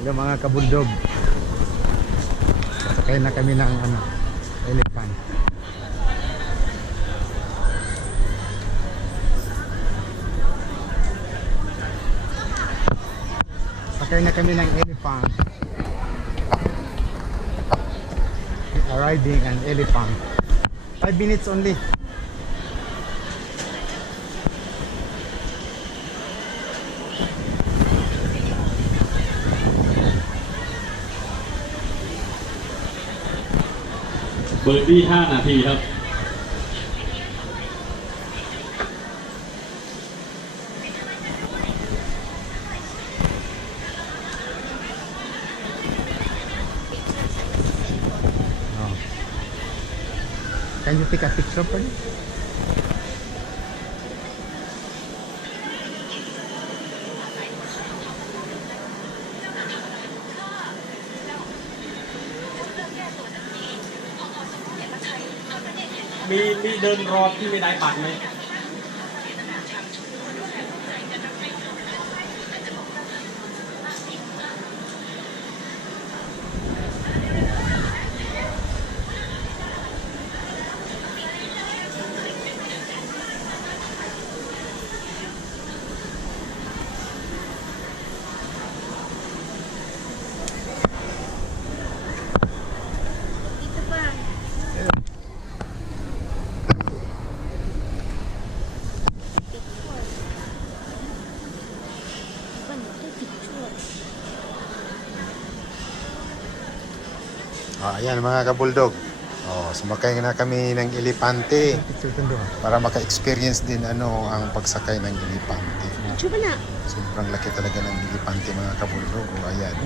Hello mga kabuldog. Sasakay na kami ng elephant. Sakay na kami ng elephant. We are riding an elephant. 5 minutes only.เบอร์ดี้5 นาทีครับ Oh. Can you take a picture for me?มีเดินรอที่ไม่ได้บัตรไหม Ayan mga kabuldog. Sumakay na kami ng elepante para maka-experience din ang pagsakay ng elepante. Sobrang laki talaga ng elepante mga kabuldog. Ayan.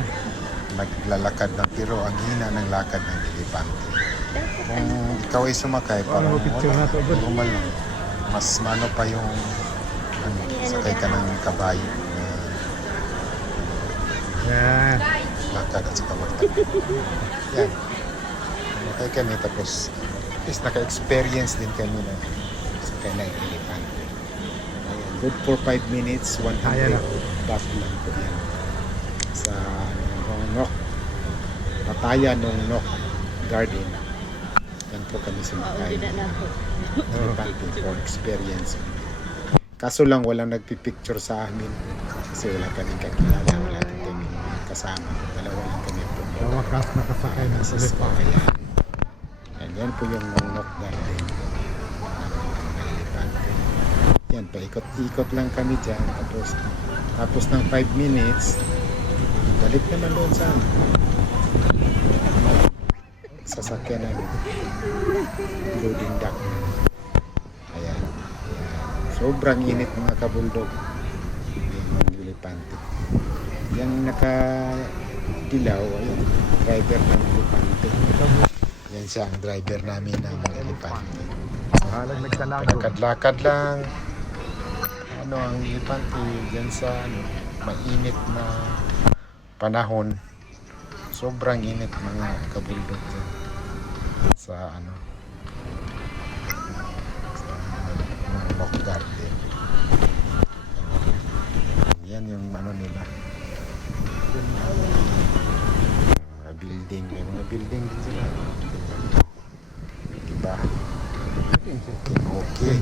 Naglalakad na pero ang hina ng lakad ng elepante. Kung ikaw ay sumakay, parang normal lang. Mas mano pa yung sakay ka ng kabayo. Yan. Lakad at saka magtakbo. Yan. Sumakay kami tapos at least naka-experience din kami na sakay ng elepante. Good for 5 minutes, 100 baht lang po yan. Sa Nok. Pataya ng Nok Garden. Yan po kami sumakay. Elepante for experience. Kaso lang walang nagpipicture sa amin kasi wala kaming kakilala, wala kaming kasama. Dalawa lang kami po. Wakas nakasakay ng elepante. Yan po yung Nok Garden. Elepante. Yan, paikot-ikot lang kami dyan. Tapos ng 5 minutes, balik naman doon sa sasakyan namin. Loading dock. Ayan. Sobrang init mga kabuldog. Yung elepante. Yung nakadilaw, ayun, driver ng elepante. Yan siya ang driver namin ng elepante. Lakad-lakad lang. Ang elepante dyan sa mainit na panahon. Sobrang init mga kabuldog dyan. Sa Nok Garden. Yan yung nila. Mga building. May mga building din sila. Diba? Okay.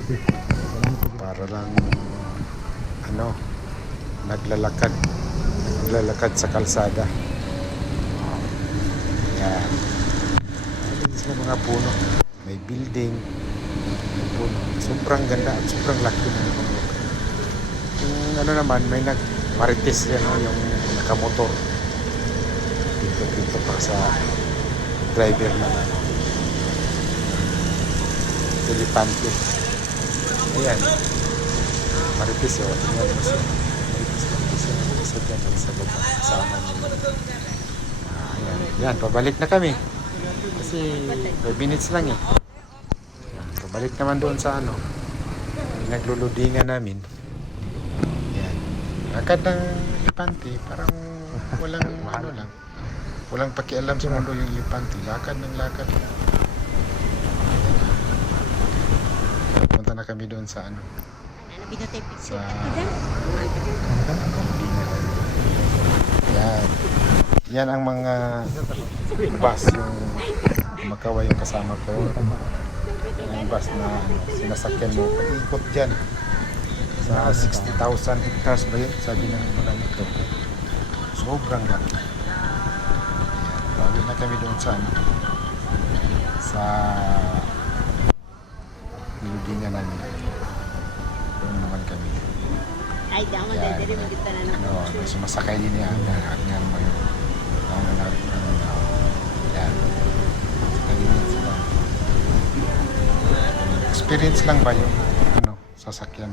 Para lang naglalakad sa kalsada. Yan. Ayan sa mga puno. May building. May puno. Sobrang ganda at sobrang laki ng puno. Yung naman, may marites yan, yung nakamotor. Dito pa sa driver ng elepante. Ayan. Marites yun. Marites yun. Isa dyan sa baba. Kasama nila. Ayan. Yan. Pabalik na kami. Kasi 5 minutes lang eh. Pabalik naman doon sa nagluludingan namin. Yan. Lakad ng elepante. Parang walang lang. Walang pakialam sa mundo yung elepante. Lakad ng lakad. Punta na kami doon sa sa yan. Yan ang mga bus yung Makawa yung kasama ko. Yung bus na sinasakyan mo. Pag-ikot dyan. Sa 60,000 hectares ba yun? Sabi ng mga nito. Sobrang laki. Bago na kami doon sa building na namin. Doon naman kami. Ay, di ako Yan. dadali magkita na ng Sumasakay din niya. Yan mo yun. Yan. Sumasakay sila. Experience lang ba yung sasakyan?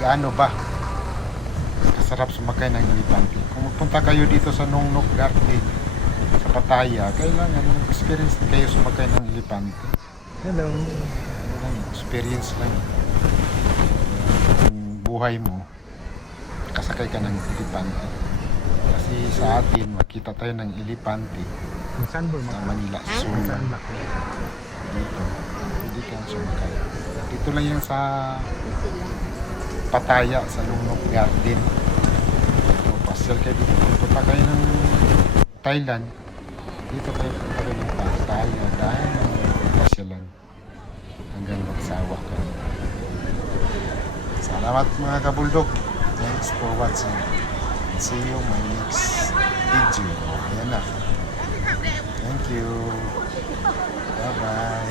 Gaano ba kasarap sumakay ng elepante? Kung magpunta kayo dito sa Nongnok Garden sa Pattaya, kailangan experience din kayo sumakay ng elepante. Hello. Experience lang. Yung buhay mo, kasakay ka ng elepante. Kasi sa atin, makita tayo ng elepante Saan ba sa Manila. Saan dito. Hindi ka sumakay. Dito lang yan sa Pattaya, sa Nongnok Garden. So, pasyal kayo dito. Punta kayo ng Thailand. Dito kayo punta kayo ng Pattaya. Dahil pasyalan hanggang magsawa ka. Salamat mga kabuldog. Thanks for watching. See you my next video. Ayan na. Thank you. Bye-bye.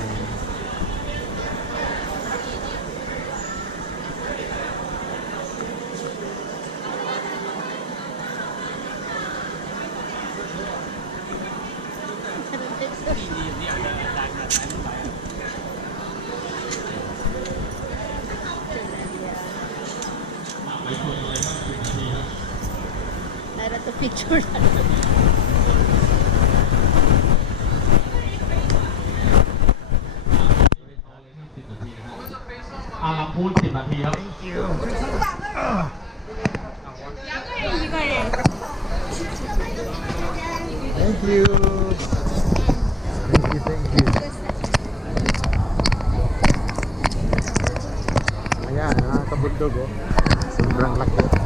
Para to picture na.อาพูด10 นาทีครับ Thank you. Thank you. Ayan, mga kabundog oh. Sobrang laki.